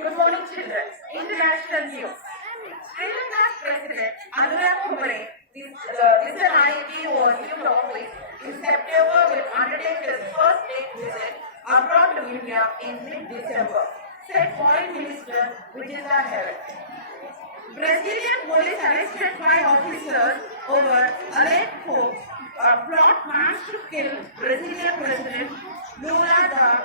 Good morning, children. International news. Sri Lanka's President Anurag Kumare Dissanayake was given office in September will undertake his first state visit abroad to India in mid-December, said Foreign Minister Vijayda Herat. Brazilian police arrested 5 officers over alleged plot plans to kill Brazilian President Lula da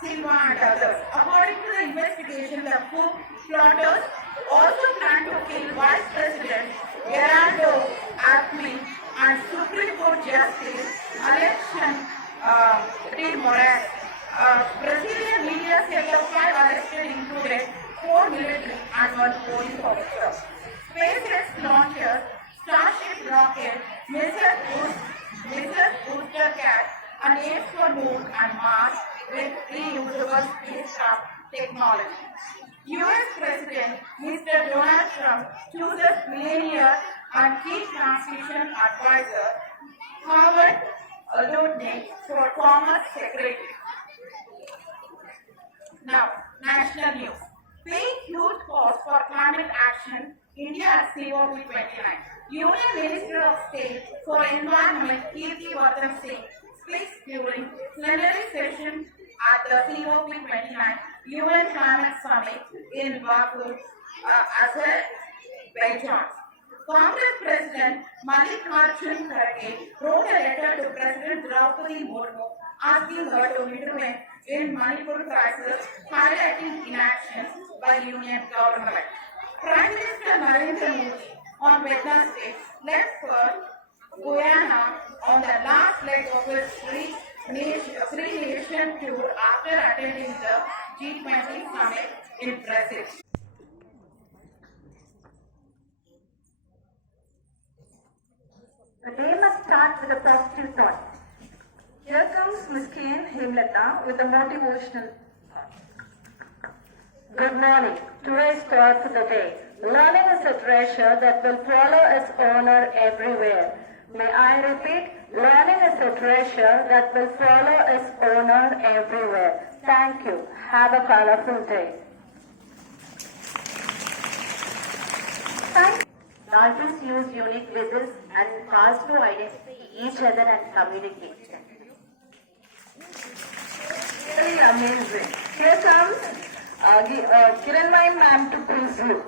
Silva and others. According to the investigation, the coup plotters also plan to kill Vice President Geraldo Alckmin and Supreme Court Justice Alexandre de Moraes. Brazilian media said the 5 arrested included 4 military and 1 police officer. SpaceX launcher Starship rocket misses booster cat and aims for Moon and Mars with reusable spacecraft technology. US President Mr. Donald Trump chooses billionaire and key transition advisor Howard Lutnick for Commerce Secretary. Now, national news. Paying huge cost for climate action, India at COP29. Union Minister of State for Environment Kirti Vardhan Singh speaks during plenary session at the COP29 UN Climate Summit in Baku, Azerbaijan. Congress President Mallikarjun Kharge wrote a letter to President Draupadi Murmu asking her to intervene in Manipur crisis, highlighting inaction by Union government. Prime Minister Narendra Modi on Wednesday left for Guyana on the last leg of his three-nation tour after attending the G20 summit in Brazil. The day must start with a positive thought. Here comes Ms. K.N. Hemlata with a motivational thought. Good morning. Today's thought for the day. Learning is a treasure that will follow its owner everywhere. May I repeat? Learning is a treasure that will follow its owner everywhere. Thank you. Have a colorful day. Thank you. Dolphins use unique whistles and calls to identify each other and communicate. Really amazing. Here comes Kiranmai ma'am to quiz you.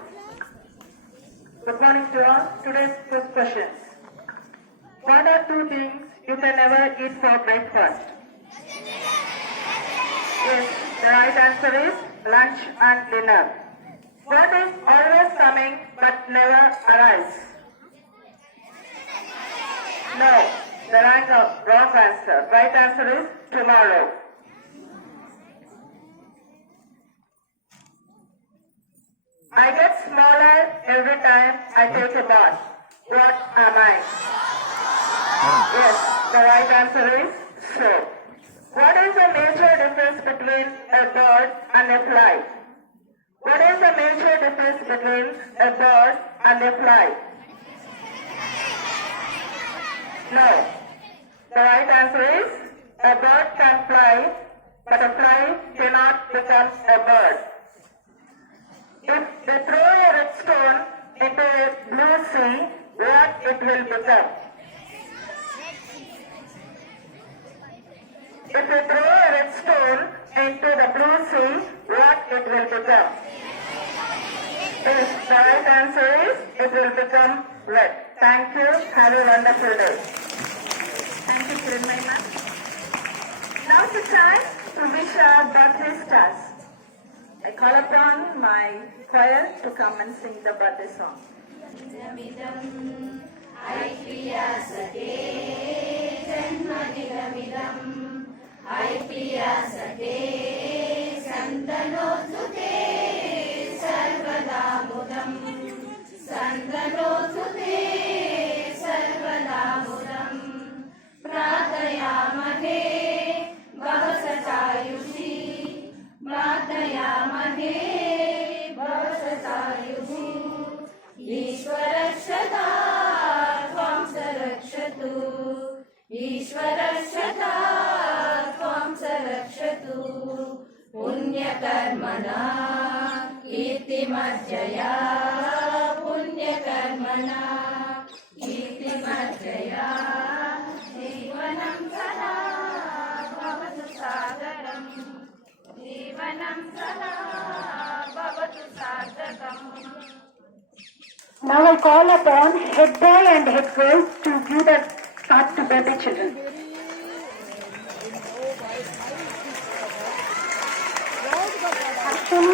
Good morning to all. Today's first question. What are two things you can never eat for breakfast? Yes, the right answer is lunch and dinner. What is always coming but never arrives? No, the wrong answer. Right answer is tomorrow. I get smaller every time I take a bath. What am I? Yes, the right answer is slow. What is the major difference between a bird and a fly? What is the major difference between a bird and a fly? No. The right answer is a bird can fly, but a fly cannot become a bird. If they throw a red stone into a blue sea, what it will become? If they throw a red stone into the blue sea, what it will become? Yes, the right answer is it will become red. Thank you. Have a wonderful day. Thank you, Kiranmai ma'am. Now it's the time to wish our birthday stars. I call upon my choir to come and sing the birthday song. पुण्यकर्मणा कीर्तिमर्जया पुण्यकर्मणा कीर्तिमर्जया जीवनं सदा भवतु सादरं जीवनं सदा भवतु सादरम्. Now I call upon head boy and head girl to give the start to birthday children. Action.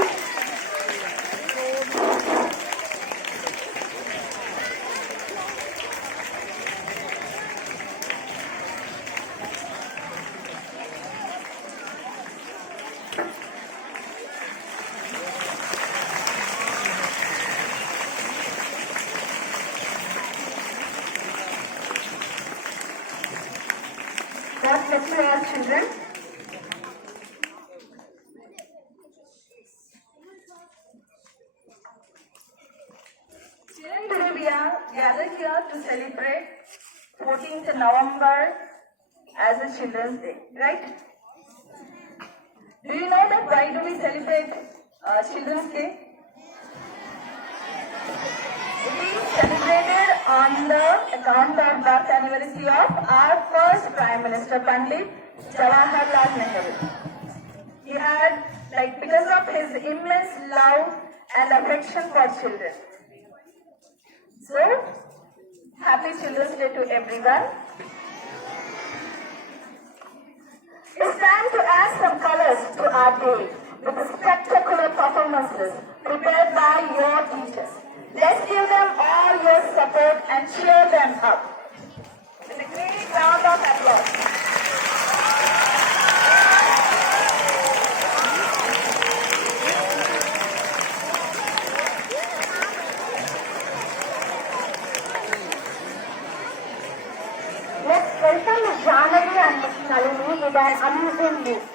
God bless you all, children. Today we are gathered here to celebrate 14th November as a Children's Day, right? Do you know that why do we celebrate Children's Day? It is celebrated on the account of birth anniversary of our first Prime Minister, Pandit Jawaharlal Nehru. He had, because of his immense love and affection for children. So, happy Children's Day to everyone. It's time to add some colors our day with spectacular performances prepared by your teachers. Let's give them all your support and cheer them up. With a great round of applause. Let's welcome Ms. Janavi and Ms. Nalini with an amusing news.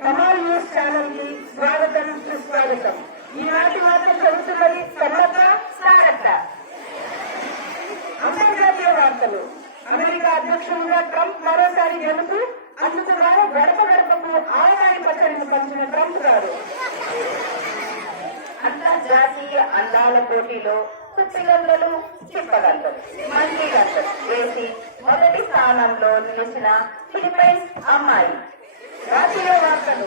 Kamal news channel కి స్వాగతం సుస్వాగతం. ఈనాటి వార్తలు చదువుతున్నది సమ్మక్క సారక్క. అంతర్జాతీయ వార్తలు. America అధ్యక్షుడిగా Trump మరోసారి గెలుపు. అందుకు గాను గడప గడపకు ఆవకాయ పచ్చడిని పంచిన ట్రంప్ గారు. అంతర్జాతీయ అందాల పోటీలో కుప్పిగంతలు చిప్పగంతలు మంచి గంటలు వేసి మొదటి స్థానంలో నిలిచిన ఫిలిప్పైన్స్ అమ్మాయి. జాతీయ వార్తలు.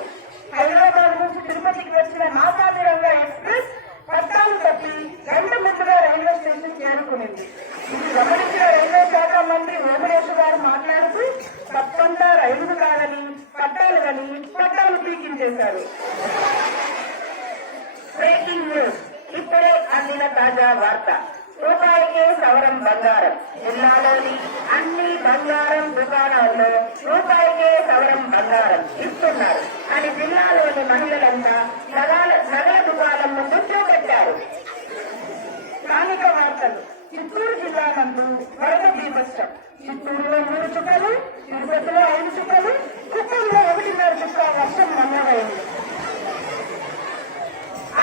హైదరాబాద్ నుంచి తిరుపతికి వచ్చిన నాసామిరంగా ఎక్స్ప్రెస్ పట్టాలు తప్పి గంట ముందుగా రైల్వే స్టేషన్ చేరుకునింది. ఇది గమనించిన రైల్వే శాఖ మంత్రి ఓమరేష్ గారు మాట్లాడుతూ తప్పంతా రైలు కాదని పట్టాలు అని పట్టాలు పీకించేశారు. Breaking news. ఇప్పుడే అందిన తాజా వార్త. రూపాయికే సవరం బంగారం. జిల్లాలోని అన్ని బంగారం దుకాణాల్లో రూపాయికే సవరం బంగారం ఇస్తున్నారు అని జిల్లాలోని మహిళలంతా నగల దుకాణం ముందు చూపెట్టారు. స్థానిక వార్తలు. చిత్తూరు జిల్లా నందు వరద బీభత్సం. చిత్తూరులో 3 చుక్కలు, తిరుపతిలో 5 చుక్కలు, కుప్పంలో 1.5 చుక్క వర్షం నమోదైంది.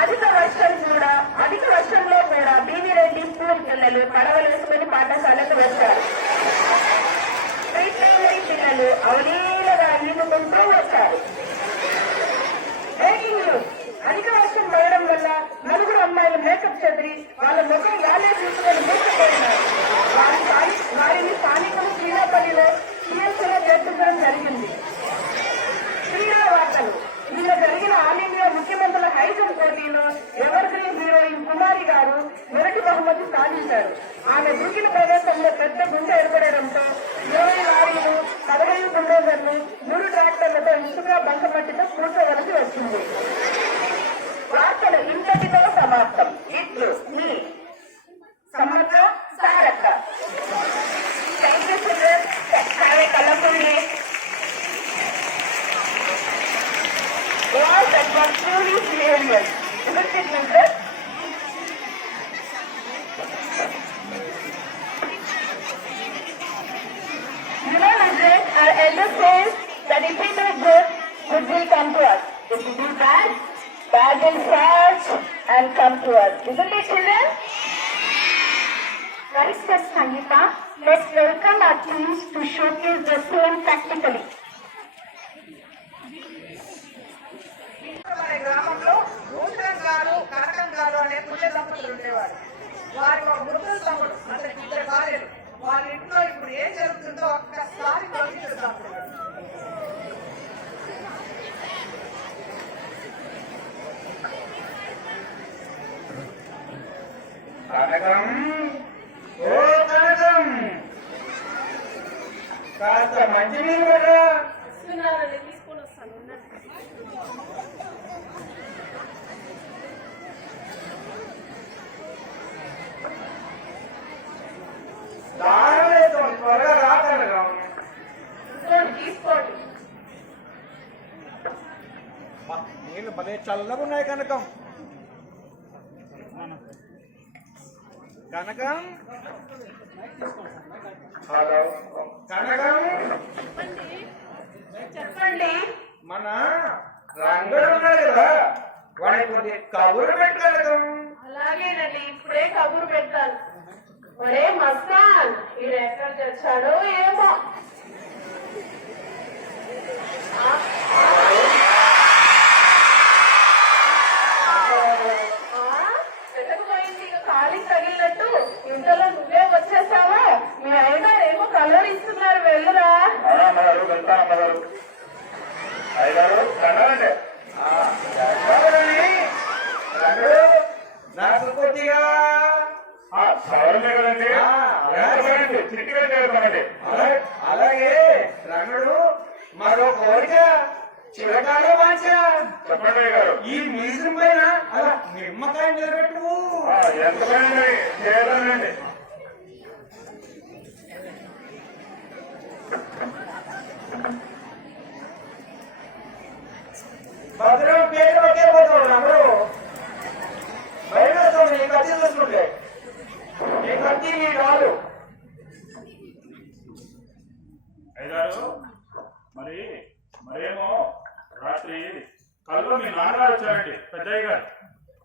అధిక వర్షంలో కూడా బీవీరెడ్డి స్కూల్ పిల్లలు పడవలు వేసుకుని పాఠశాలకు వచ్చారు. ప్రీ ప్రైమరీ పిల్లలు అవలీలగా ఈదుకుంటూ వచ్చారు. Breaking news. అధిక వర్షం పడడం వల్ల 4 అమ్మాయిలు మేకప్ చెదిరి వాళ్ళ ముఖం వాళ్ళే చూసుకొని మూసుకుపోయినారు. వారిని స్థానికులు శ్రీరాపల్లిలో సీఎస్లో చేర్పించడం జరిగింది. క్రీడా వార్తలు. నిన్న జరిగిన ఆల్ ఇండియా ముఖ్యమంత్రుల హై జంప్ పోటీలో ఎవర్ గ్రీన్ హీరోయిన్ కుమారి గారు మొదటి బహుమతి సాధించారు. ఆమె దూకిన ప్రదేశంలో పెద్ద గుంట ఏర్పడడంతో 20 లారీలు, 15 బుల్డోజర్లు, 3 ట్రాక్టర్లతో ఇసుక బంకమట్టితో కూర్చోవలసి వచ్చింది. వార్తలు ఇంతటితో సమాప్తం. ఇట్లు మీ Sammakka Sarakka. Thank you children. Have a colourful day. Wow, that was truly hilarious. Isn't it, children? You know, children, our elder says that if we do good, good will come to us. If we do bad, bad will search and come to us. Isn't it, children? Right, Ms. Sangeeta. Let's welcome our teams to showcase the same practically. మన గ్రామంలో భూషణం గారు కనకం గారు అనే పుణ్య దంపతులు ఉండేవారు. వారి ఒక ముగ్గురు తమ్ముడు, అతనికి 2 భార్యలు. వాళ్ళ ఇంట్లో ఇప్పుడు ఏం జరుగుతుందో ఒక్కసారి తొలగి చూద్దాం. కనకం, ఓ కనకం, కాస్త మంచినీళ్ళు కదా. తీసుకొని వస్తాను. దారం వేస్తాం, త్వరగా రా కనకం. తీసుకోండి. నీళ్ళు భలే చల్లగా ఉన్నాయి కనకం. కనకం, హలో కనకం, చెప్పండి. మన రంగులు ఉన్నాడు కదా, వాడికి కొద్దిగా కబురు పెట్టు కనకం. అలాగేనండి, ఇప్పుడే కబురు పెడతాను. ఒరే మస్తాన్, వీడు ఎక్కడ తెచ్చాడో ఏమో. పెట్టకపోయింది, ఇక కాలికి తగిలినట్టు ఇంతలో నువ్వే వచ్చేసావా? మీ అయ్యగారు ఏమో కలర్ ఇస్తున్నారు, వెళ్ళురా. అమ్మగారు వెళ్తాను. అమ్మగారు అయ్యగారు కన్నారండి. సవాళ్ళే కదండి ఆ, ఎంతమంది చిట్టిగా చేస్తామండి అలాగే రంగడు మరో కోరిక చిరకాల వాంఛ చెప్పండి అయ్య గారు ఈ మ్యూజియం పైన అలా నిమ్మకాయ నిలబెట్టు ఎంతమంది చేయాలండి భద్రం పేరు ఒకే పోతాడు రంగడు బయట వస్తాడు నీ కత్తి చూస్తుంటే నీ కత్తి నీ కాదు అయ్యగారు మరేమో రాత్రి కళ్ళు మీ నాన్నగారు వచ్చారండి పెద్దయ్య గారు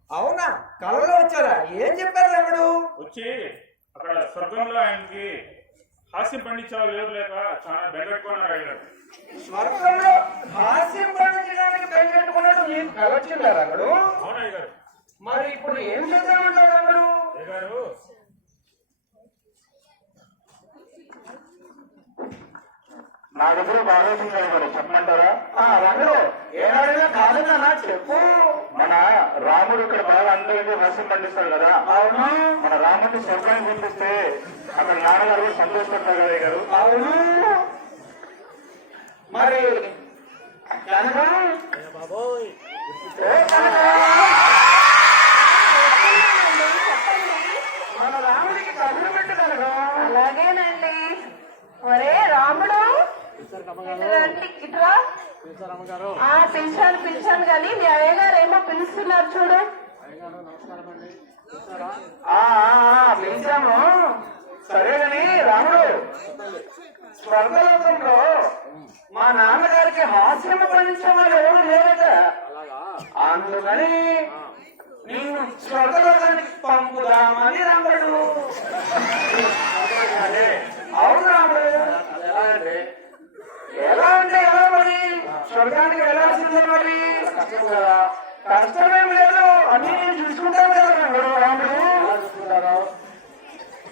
అవునా కలలో వచ్చారా ఏం చెప్పారు రంగడు వచ్చి అక్కడ స్వర్గంలో ఆయనకి హాస్యం పండించేవాళ్ళు ఎవరు లేక చాలా బెంగట్టుకున్నారు అయ్యారు స్వర్గంలో హాస్యం పండించడానికి బయలుపెట్టుకున్నాడు నీకు కలొచ్చిందా రంగడు అవునయ్య గారు మరి ఇప్పుడు ఏం చేద్దామంటావు రంగడు అయ్యగారు నా దగ్గర బాగా గారు చెప్పమంటారా రంగడు ఏనాడైనా కాదన్నా చెప్పు మన రాముడు ఇక్కడ బాగా అందరికీ హాస్యం పండిస్తాడు కదా అవును మన రాముడిని స్వర్గానికి పంపిస్తే అక్కడ నాన్నగారు కూడా సంతోషపడతారు కదా అయ్య గారు అవును మరి కనుక మన రాముడికి కబురు పెట్టు కనుక అలాగేనండి. ఒరే రాముడు రండి, ఇట్రా. పిలిచాను కానీ మీ అయ్యగారు ఏమో పిలుస్తున్నారు చూడు. పిలిచాము సరేనని రాముడు స్వర్గలోకంలో మా నాన్నగారికి హాస్యం పండించమని ఎవరు లేరట అందుకని నిన్ను స్వర్గలోకానికి పంపుదామని రాముడు అవును రాముడు ఎలా అంటే ఎలా మరి స్వర్గానికి వెళ్ళాల్సిందే మరి కష్టమేం లేదు అన్ని నేను చూసుకుంటాను కదా రాముడు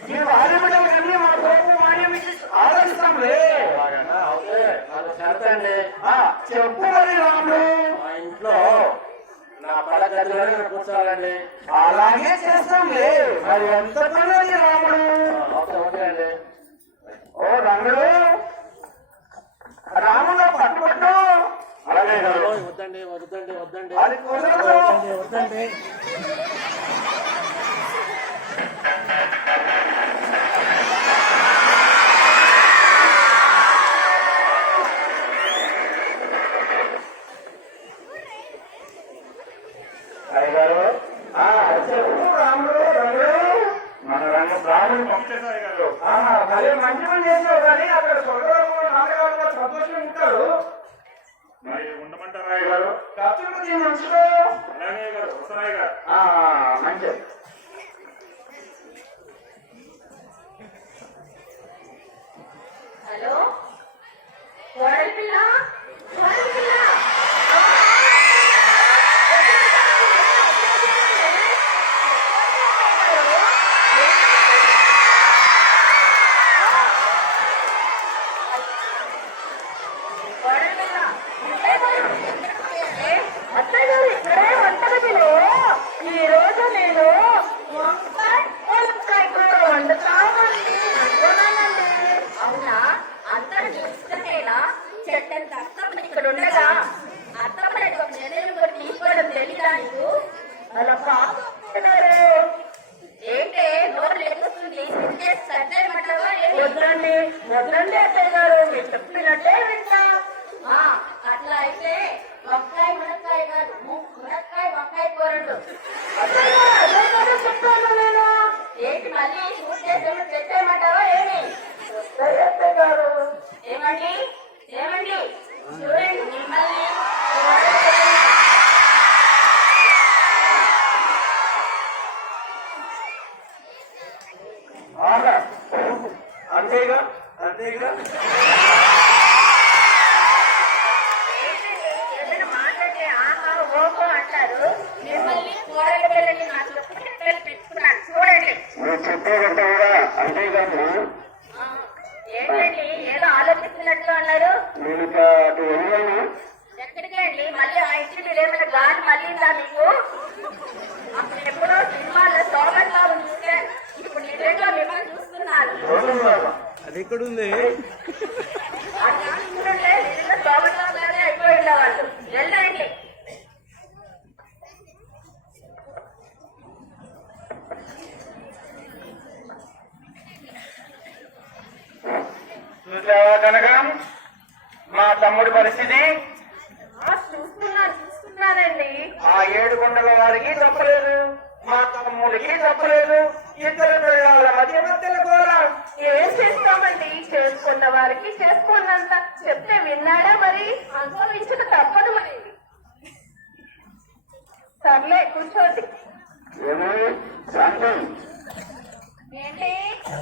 మీ భార్య బిడ్డలు అన్ని మా కోపం మాన్యమిచ్చి ఆలోచిస్తాంలే చెప్పు మరి రాముడు మా ఇంట్లో నా పడగదిలోనే కూర్చోవాలండి. అలాగే చేస్తాంలే మరి ఎంత పని రాముడు ఓకే అండి. ఓ రంగుడు రాముడు పట్టుబట్టు అలాగే గారు వద్దండి వద్దండి వద్దండి అది కుదరదు వద్దండి. అయ్యగారు చెప్పు రాముడు రంగుడు మన రాముడు పంపించేశారు అయ్య గారు భలే మంచి పని చేసావు కానీ అక్కడ స్వర్గంలో నాన్నగారు సంతోషంగా ఉంటాడు మరి ఉండమంటారా అయ్య గారు ఖర్చులు దీని మనసులో అలాగే అయ్య గారు వస్తారయ్య గారు మంచిది హలో కోడలి పిల్ల కోడలి పిల్ల ఈ రోజు నేను వంకాయ కూర వండుతామండి. అవునా అందరూ చూస్తుంటేనా చెట్టంత అత్తమ్మ ఇక్కడ ఉండగా అత్తమ్మ జనం కూడా తీసుకోవడం తెలీదా నీకు అలా పాపన్నారు. ఏంటే నోరు లెక్కుతుంది సర్దేమంటావా వద్దండి వద్దండి అత్తయ్య గారు, మీరు చెప్పినట్టే వింటా. అట్లా అయితే వంకాయ మునక్కాయ కాదు మునక్కాయ వంకాయ కూరలు అత్తయ్య గారు, అదే కదా చెప్పాను నేను. ఏంటి మళ్ళీ షూట్ చేద్దామని పెట్టేయమంటావా ఏమి వద్దండి అత్తయ్య గారు. ఏమండి ఏమండి చూడండి మిమ్మల్ని అంతేగా అంతేగా ఏదైనా మాట్లాడితే ఆహా ఓహో అంటారు మిమ్మల్ని కూరల పిల్లల్ని నా చుట్టూ పెట్టుకున్నాను చూడండి మీరు చెప్పేదంతా కూడా అంతేగాని ఏంటండి ఏదో ఆలోచిస్తున్నట్లు అన్నారు నేను అటు వెళ్ళాను ఎక్కడికి అండి మళ్ళీ ఆ ఇంటి మీరు ఏమైనా గాలి మళ్ళీందా మీకు అప్పుడు ఎప్పుడో సినిమాలో శోభన్ బాబు చూశాను ఇప్పుడు నిజంగా మిమ్మల్ని చూస్తున్నాను. అది ఎక్కడుంది? అట్లా చూస్తుంటే నిజంగా బాగుంటుందని అయిపోయి ఉండేవాళ్ళు. వెళ్ళండి. చూసావా కనకం, మా తమ్ముడి పరిస్థితి? చూస్తున్నానండి. ఆ 7 కొండల వారికి తప్పలేదు, మా తమ్ముడికి తప్పలేదు. ఇద్దరు పిల్లల మధ్యల కూడా ఏం చేస్తామండి? చేసుకున్న వారికి చేసుకున్నంత చెప్తే విన్నాడా? మరి అనుభవించక తప్పదు మరి. సర్లే కూర్చోండి. ఏంటి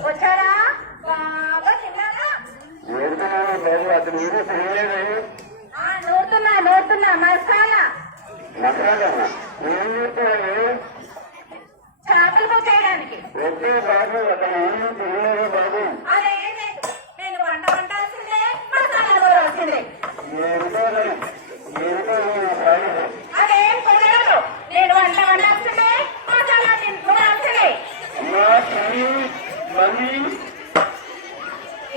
వచ్చారా? బాగా తిన్నారా? నూరుతున్నా మసాలా చేపలు చేయడానికి. అదేం లేదు, నేను వంట వండాల్సిందే, మసాలా కూరవలసిందే. అదేం కుదరదు, నేను వంట వండాల్సిందే, మసాలా కూరవలసిందే.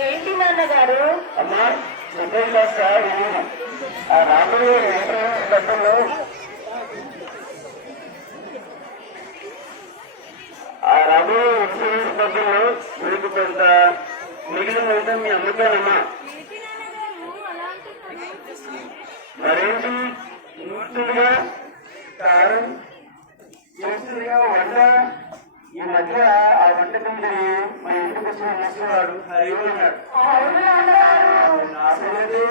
ఏంటి నాన్నగారు? అమ్మా చెప్పేలా సార్, ఆ రాబోయే గతంలో మీకు కొంత మిగిలిన మొత్తం మీ అమ్మకేనమ్మా. మరేంటి నూర్తులుగా కారం చేస్తుందిగా వంట. ఈ మధ్య ఆ వంట మీద మా ఇంటికి వచ్చిన చేసేవాడు హరి ఉన్నాడు. నాకలేదు.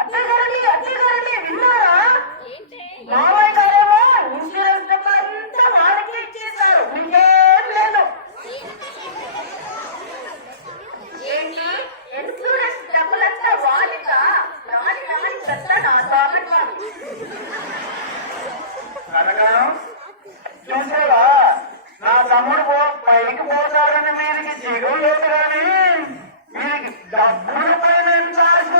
అత్తగారండి విన్నారా? మావయ్య గారేమో ఇన్సూరెన్స్ నెంబర్ అంతా వాళ్ళకే ఇచ్చేస్తారు, మీకేం లేదు. ఏంటి ఇన్సూరెన్స్ డబ్బులంతా వాళ్ళకా? నాదంతా నా తాగట్ కాదు. కనుక చూసేవా, నా తమ్ముడు పైకి పోతాడని మీరికి దిగులు లేదు కానీ వీరికి డబ్బుల పైన ఎంత ఆశ.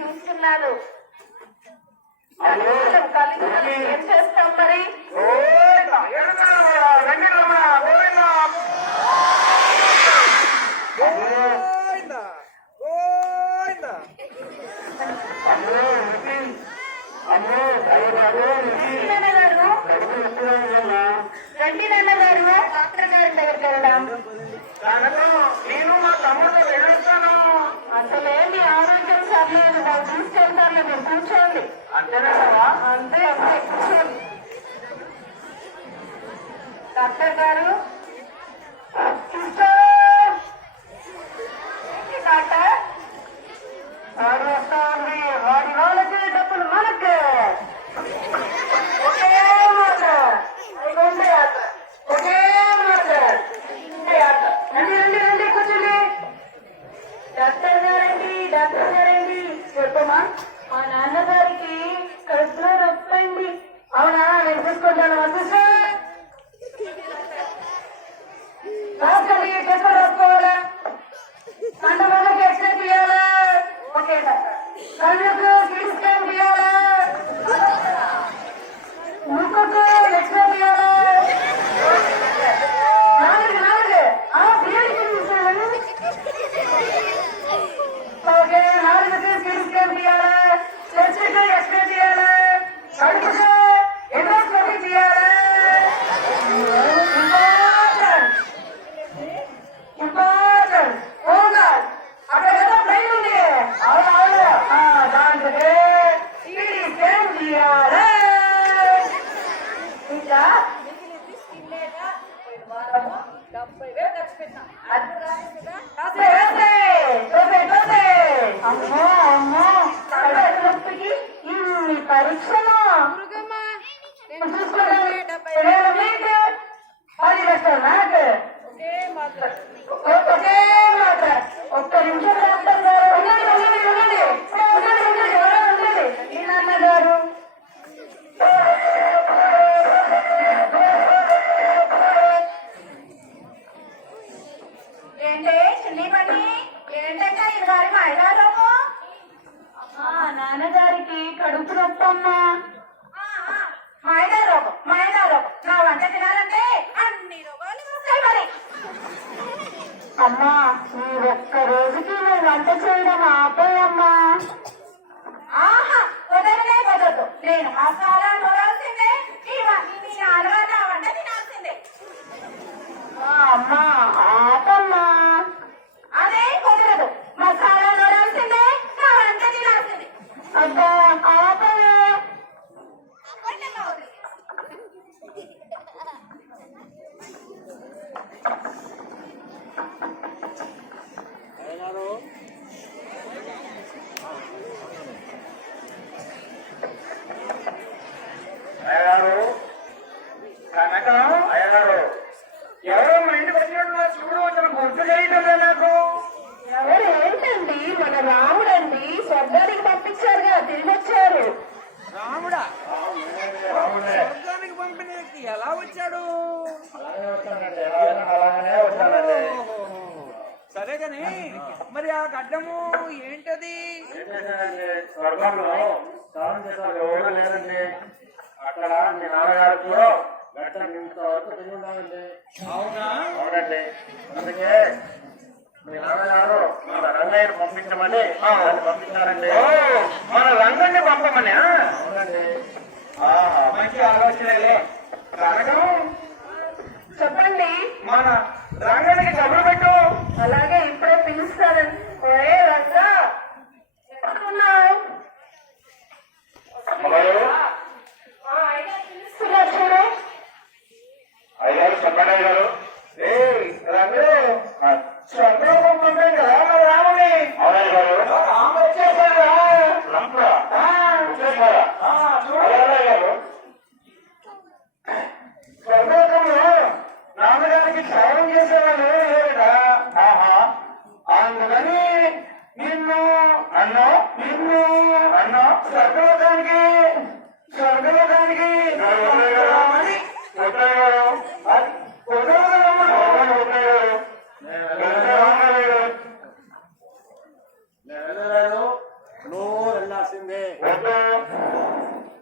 చూస్తున్నాను. కలిసి ఏం చేస్తాం మరి? రండి నాన్నగారు, డాక్టర్ గారి దగ్గరికి వెళ్దాం. నేను మా తమ్ముడు వెళ్ళొస్తాను. అసలేమి ఆరోగ్యం సర్లేదు, వాళ్ళు తీసుకెళ్తాను. మీరు కూర్చోండి. అంతేనా? అంతే కూర్చోండి. డాక్టర్ గారు డాక్టర్ వాడు వస్తాండి, వాడి వాళ్ళకి డబ్బులు మనకే. ఒకే మాట, ఒకే మాట. రండి కూర్చోండి. డాక్టర్ గారండి చెప్పమ్మా. మా నాన్నగారికి కడుపులో నొప్పైంది. అవునా, నేను చూసుకుంటాను. వచ్చేసా టెస్ట్ రాసుకోవాలా? కండమాలకి ఎక్స్రే తీయాలా? Okay doctor. కళ్ళకు సిటీ స్కాన్ తీయాలా? ముక్కుకు ఎక్స్రే తీయాలా? ఓకే, 4 సిటీ స్కాన్ తీయాలా? చెస్ట్కు ఎక్స్రే తీయాలా? కడుపుకు ఎండోస్కోపీ తీయాలా? ఇంపార్టెంట్. ఓ గాడ్, అక్కడ ఏదో బ్రెయిన్ ఉంది. అవును, దాంట్లో సిటీ స్కాన్ తీయాలా? ఇంకా 70,000 ఖర్చు పెట్టాం. అమ్మో నొప్పికి ఇన్ని పరీక్షలు చూసుకోవడానికి 70,000 మీకు 10 లక్షలు నాకు. ఒకే మాట. ఒక్క నిమిషం డాక్టర్ గారు ఉండండి. మీ నాన్నగారు ఏంటే చిన్ని పని ఏంటంటే ఇది గారి మైదాలోము. నాన్నగారికి కడుపు నొప్పి అమ్మా. మైదా రోగం నా వంట తినాలంటే అన్ని రోగాలు వస్తాయి మరి. అమ్మా ఈ ఒక్క రోజుకి నువ్వు వంట చేయడం ఆపేయమ్మా. ఆహా కుదరదు. నేను మసాలా నూరాల్సిందే, ఇవన్నీ మీ నాన్నగా నా వంట తినాల్సిందే. అమ్మా ఆపమ్మా. అదే కుదరదు, మసాలా నూరాల్సిందే, నా వంట తినాల్సిందే. అబ్బా ఆపవే. అయ్యగారు కనకం అయ్యగారు ఎవరో మా ఇంటికి వచ్చినట్టు చూడు వచ్చిన గుర్తు చేయటంలే నాకు. ఎవరు ఏంటండి? మన రాముడండి, స్వర్గానికి పంపించారుగా, తిరిగి వచ్చారు. రాముడా రాముడే. స్వర్గానికి పంపిన వ్యక్తి ఎలా వచ్చాడు? అలాగే వచ్చానండి, అలాగనే వచ్చానండి. సరే కాని మరి ఆ గడ్డము ఏంటది? ఏం చేశానండి? స్వర్గంలో స్నానం చేశారు, ఎవరు లేదండి. అక్కడ మీ నాన్నగారికి గడ్డ ఇంతవరకు తిని ఉండాలండి. అవునా? అవునండి. అందుకే మీ నాన్నగారు మన రంగయ్యని పంపించమని నన్ను పంపించారండి. మన రంగయ్యని పంపమని? అవునండి. మంచి ఆలోచనలే. కనకం చెప్పండి. మన రంగయ్యకి కబురు పెట్టు. అలాగే ఇప్పుడే పిలుస్తానండి. ఒరే రంగా, ఎక్కడున్నావు? పిలుస్తున్నారు చూడు. అయ్యారు చెప్పండి అయ్యారు. రంగు స్వర్గం పంపండి కదా మన రాముని. అవునయ్యారు. రాము వచ్చేసారా? వచ్చేసారా? స్వర్గంలో నాన్నగారికి క్షేమం చేసేవాళ్ళు లేరట. అందుకని నిన్ను స్వర్గలోకానికి నువ్వు వెళ్ళాల్సిందే.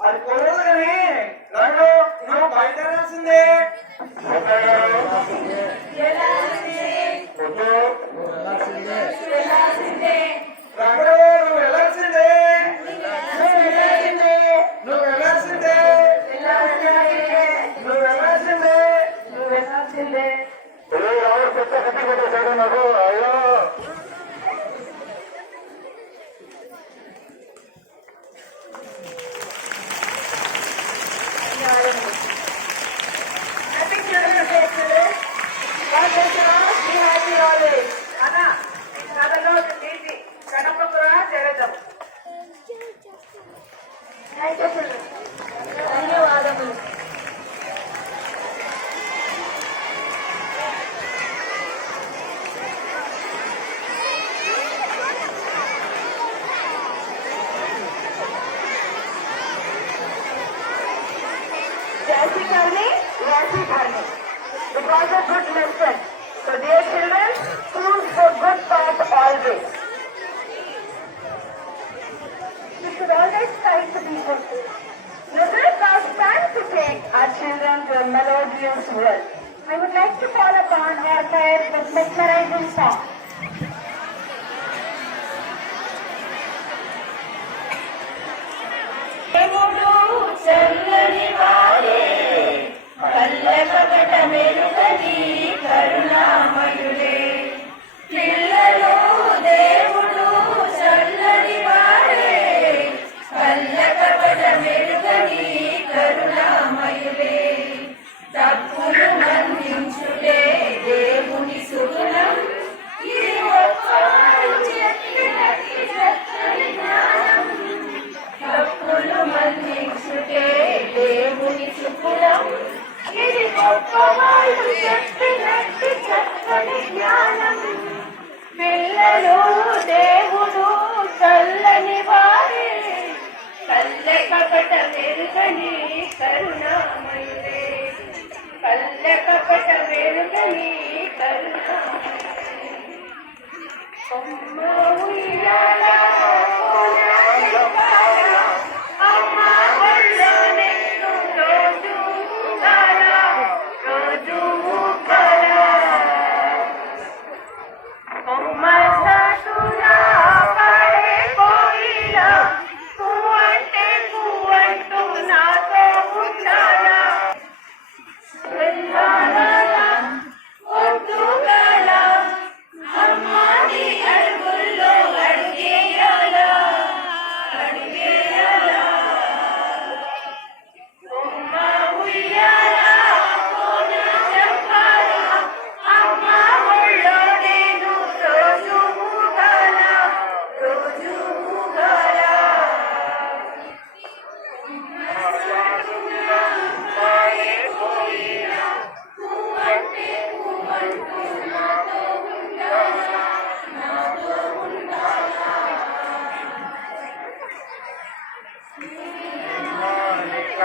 అది కుదరదు కానీ రంగు నువ్వు బయటరాల్సిందే. రంగు నువ్వు వెళ్ళాల్సిందే. నువ్వు వెళ్ళాల్సిందే. ఎవరు పెద్ద కట్టి కొట్టేశాడు నాకు. అయ్యో Happy Children's Day today. God bless you all. Be happy always. అన్నా కథలో తీసి కడపకురా జరగదు. ధన్యవాదములు. Jayashree Karni, Jayashree Karni. It was a good lesson. So dear children, choose the good path always. We should always try to be good. Let us now stand to take our children to a melodious world. I would like to call upon our choir with mesmerizing song. చల్లని వారే కళ్ళకపట మెరుగని కరుణామయుడే పిల్లలు దేవుడు చల్లని వారే కళ్ళకపట మెరుగని కరుణామయుడే తప్పులు మన్నించుటే దేవుని సుగుణం ఇది ఒక్క చెప్పినట్టి చక్కని జ్ఞానం తప్పులు మన్నించుటే దేవుని సుగుణం ఇది గొప్పవాళ్ళు చెప్పినట్టి చక్కని జ్ఞానం పిల్లలు దేవుడు చల్లని వారే కళ్ళె కపట మెరుగని కరుణామయుడే కళ్ళె కపట మెరుగని కరుణామయుడే అమ్మ ఉయ్యాల అమ్మ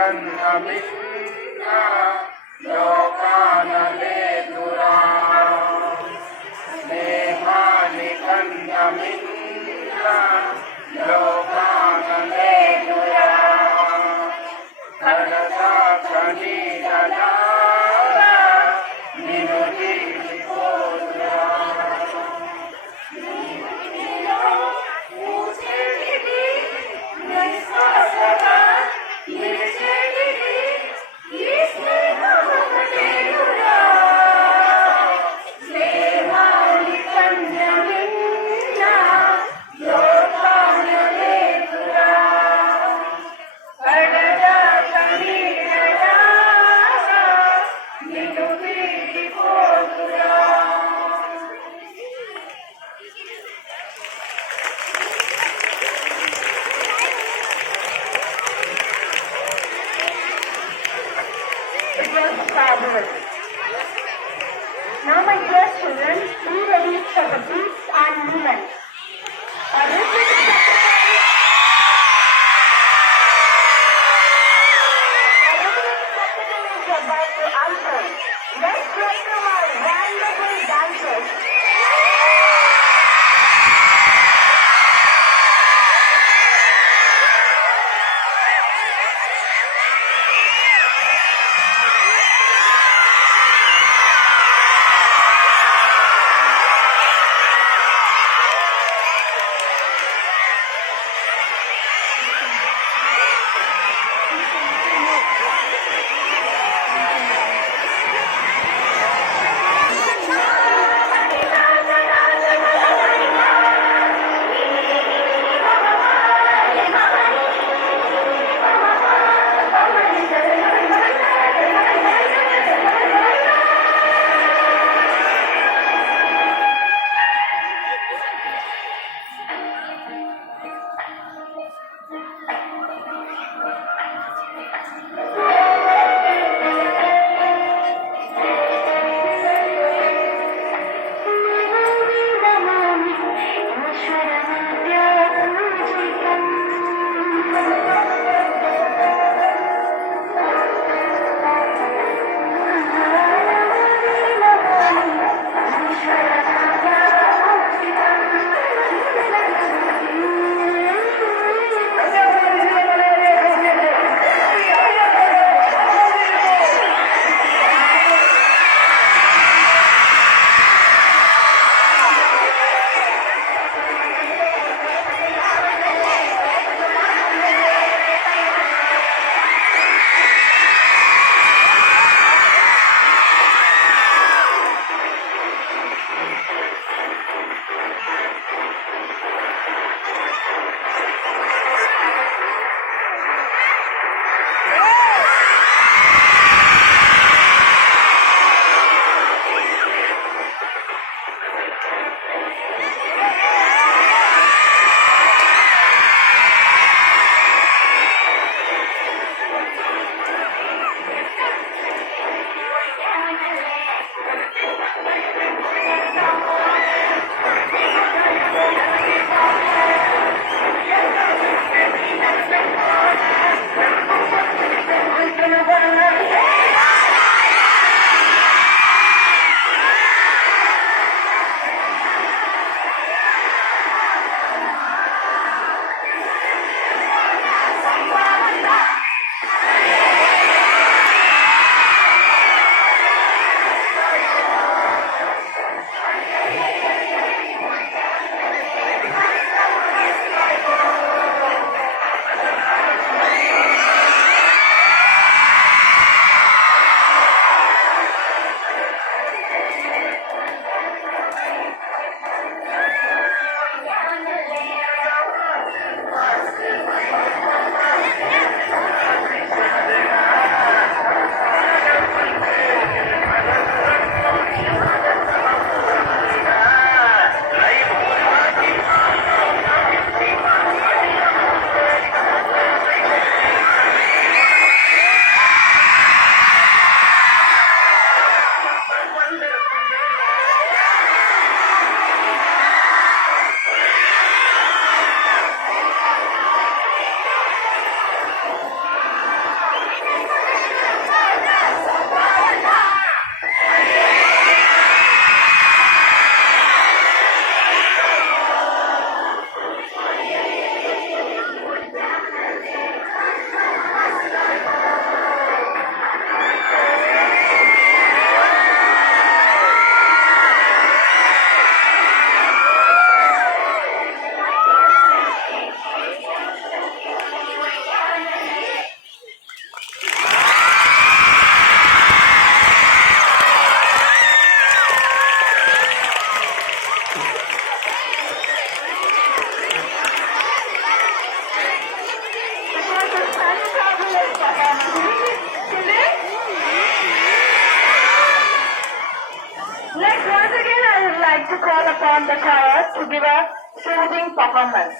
కన్న మిన్న లోకాన లేదురా స్నేహాని కన్న మిన్న లోకాన లేదురా కడదాక నీడలారా నిన్ను తీసిపోదురా లోకాన on the choir to give a soothing performance.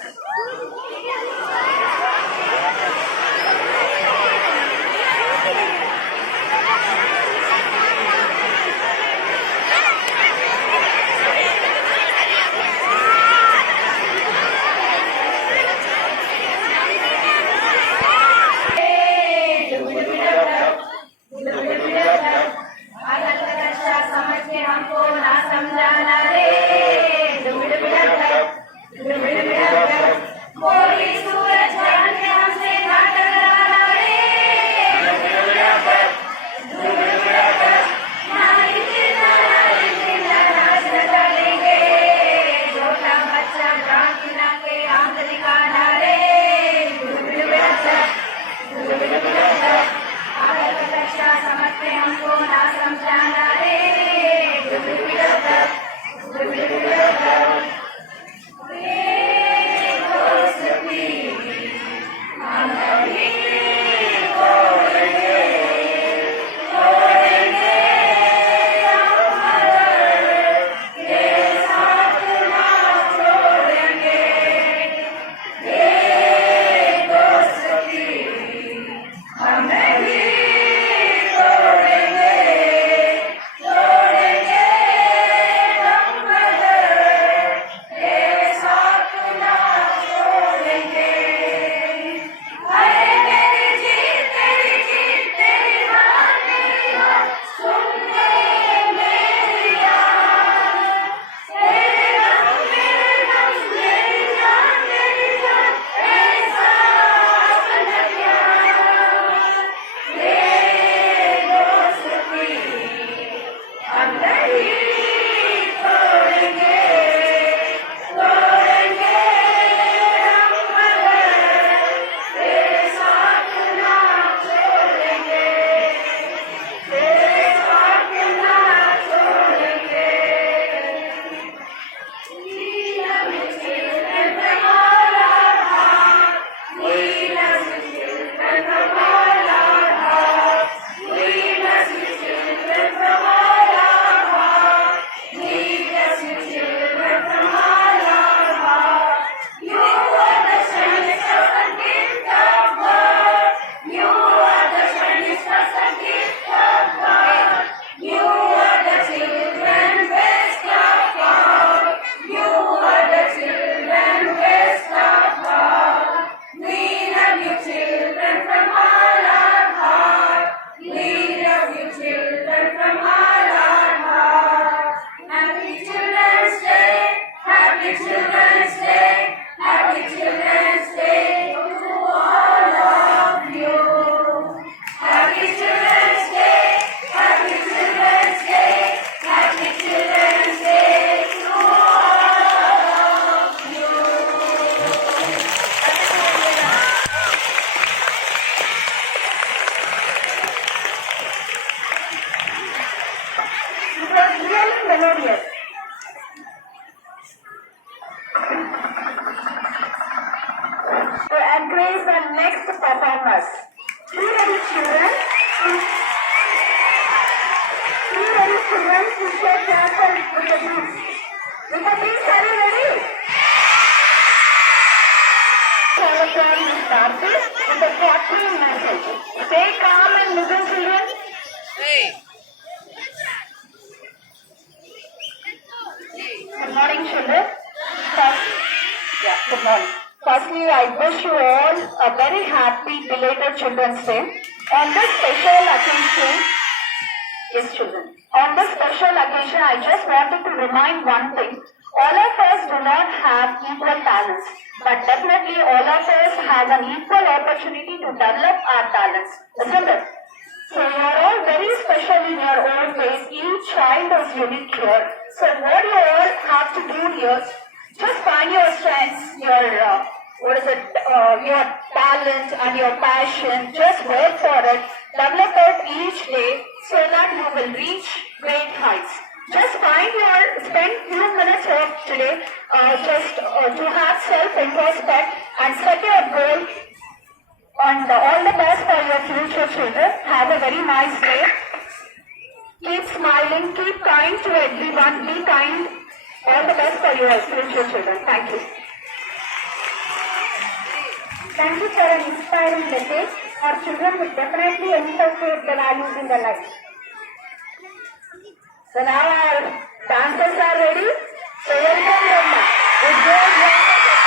It was really melodious. To encourage the next performers. Be ready, children. Be ready, children, to shake yourself with the beats. With the beats, are you ready? Celebrate with dances with a capturing message. Stay calm and listen, children. Good morning, children. Good morning. Firstly, I wish you all a very happy belated Children's Day. On this special occasion, yes, children. On this special occasion, I just wanted to remind one thing. All of us do not have equal talents, but definitely all of us have an equal opportunity to develop our talents, isn't it? So you are all very special in your own ways. Each child is unique here. So what you all have to do here, just find your strengths, your your talent and your passion. Just work for it. Develop it each day so that you will reach great heights. Just spend few minutes of today to have self-introspect and set your goal. And all the best for your future, children. Have a very nice day. Keep smiling, keep kind to everyone, be kind All the best for your future children. Thank you. Thank you for an inspiring message. Our children will definitely inculcate the values in their life. So now our dancers are ready. So welcome them. With those round of applause.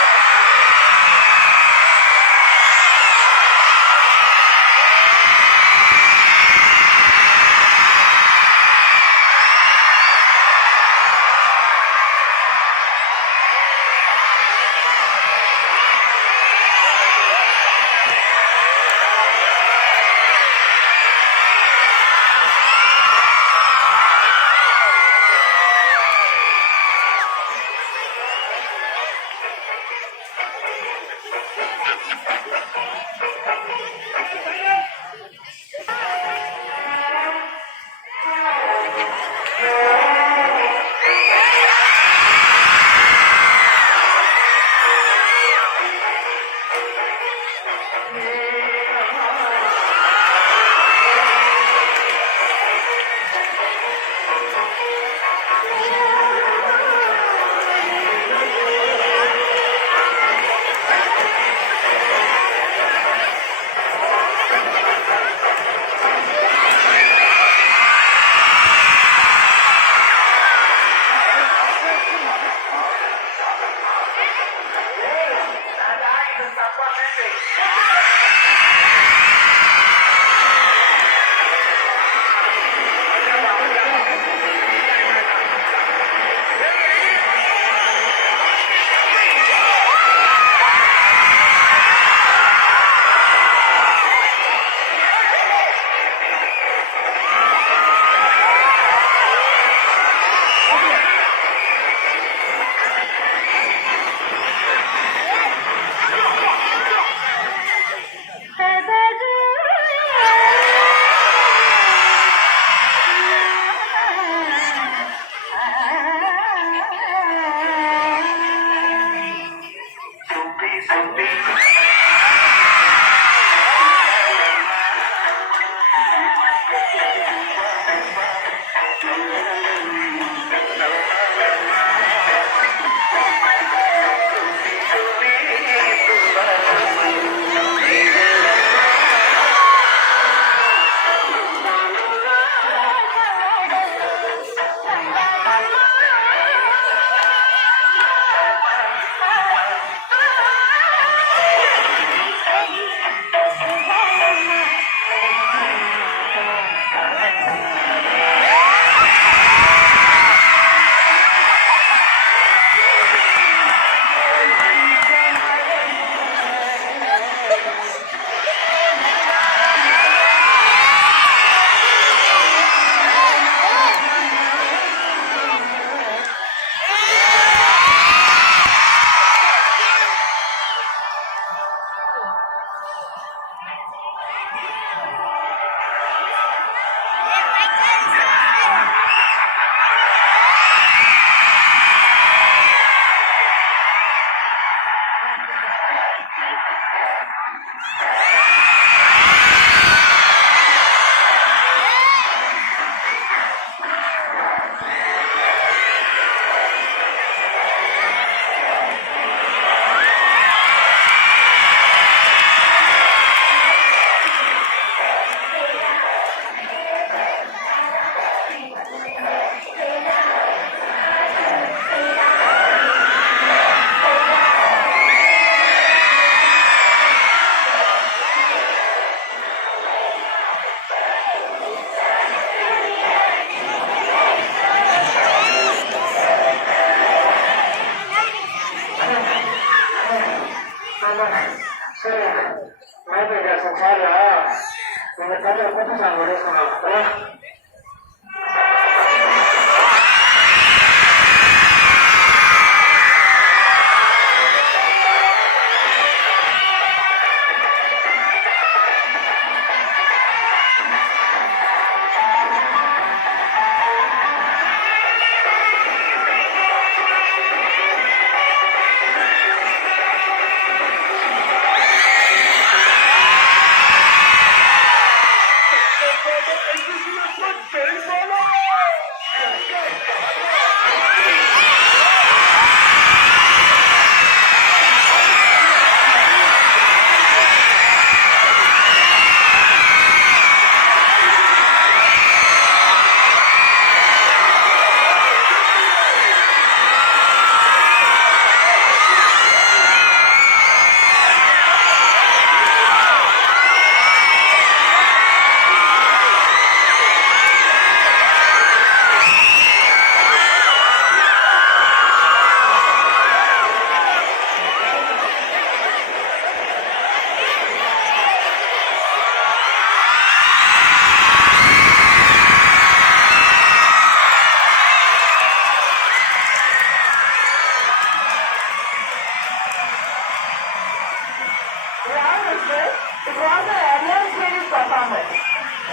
this. It was an energetic performance.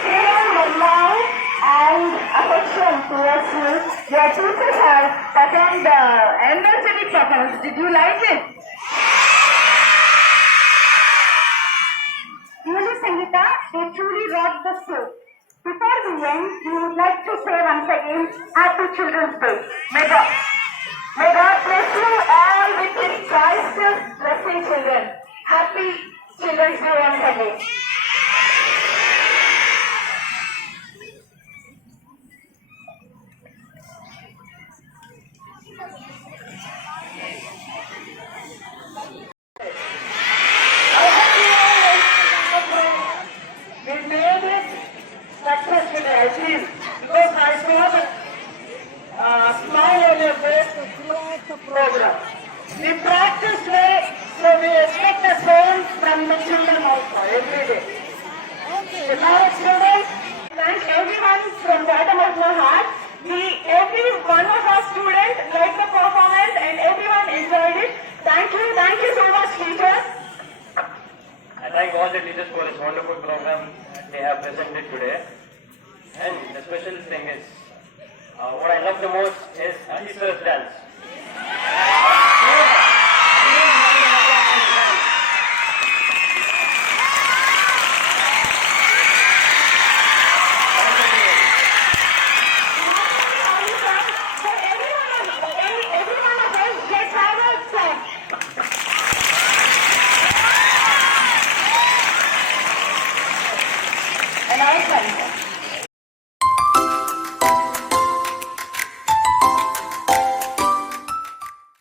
Showing your love and affection towards you, your teachers have performed the energetic performance. Did you like it? Really, Sangeeta, they truly rocked the show. Before we end, we would like to say once again, Happy Children's Day. May God bless you all with His choicest blessing, children. Happy Children's Day once again. We made it successfully, I feel, because I saw the smile on your face throughout the program. We practiced well, so we expect the same from the children also, every day. With our students, Thank everyone from the bottom of my heart. Every one of our students liked the performance and everyone enjoyed it. Thank you so much, teachers. I thank all the teachers for this wonderful program they have presented today. And the special thing is, what I love the most is Anisha's dance.